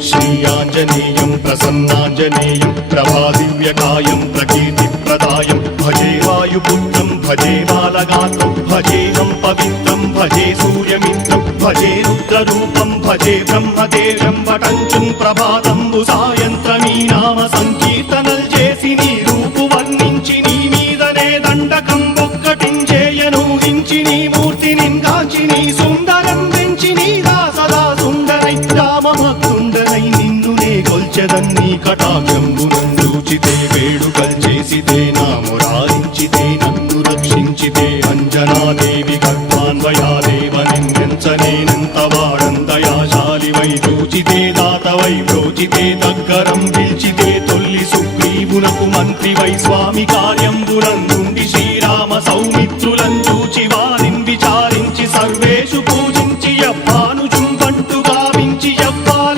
श्रीयाञ्जनेयं प्रसन्नाञ्जनेयं प्रभादिव्यकायं प्रकीर्तिप्रदायं भजे वायुपुत्रं भजे बालगात्रं भजेहं पवित्रं भजे सूर्यमित्रं भजे रुद्ररूपं भजे ब्रह्मदेव्यं वटञ्चं ప్రభాతంబు సాయంత్రమీ నామ సంకీర్తనల్ చేసి నీ రూపు వర్ణించి నీ మీదనే దండకం ఒక్కటించేయను హించి నీ మూర్తిని గాంచి నీ సుందరం పెంచి నీ దాసదా సుందరై రామభక్తుండనై నిన్ను నే గొల్చెదన్ని కటాక్షంబునందూచితే వేడుకల్ చేసితే నా మురారించితే నన్ను రక్షించితే అంజనాదేవి గర్భాన్వయాదేవ నిన్నెంచనేనంత వాడందయాశాలివై చూచితే దాతవై ప్రోచితే దగ్గరం పిలిచితే తొల్లి సుగ్రీవునకు మంత్రివై స్వామి కార్యంబునందుండి శ్రీరామ సౌమిత్రులను చూచి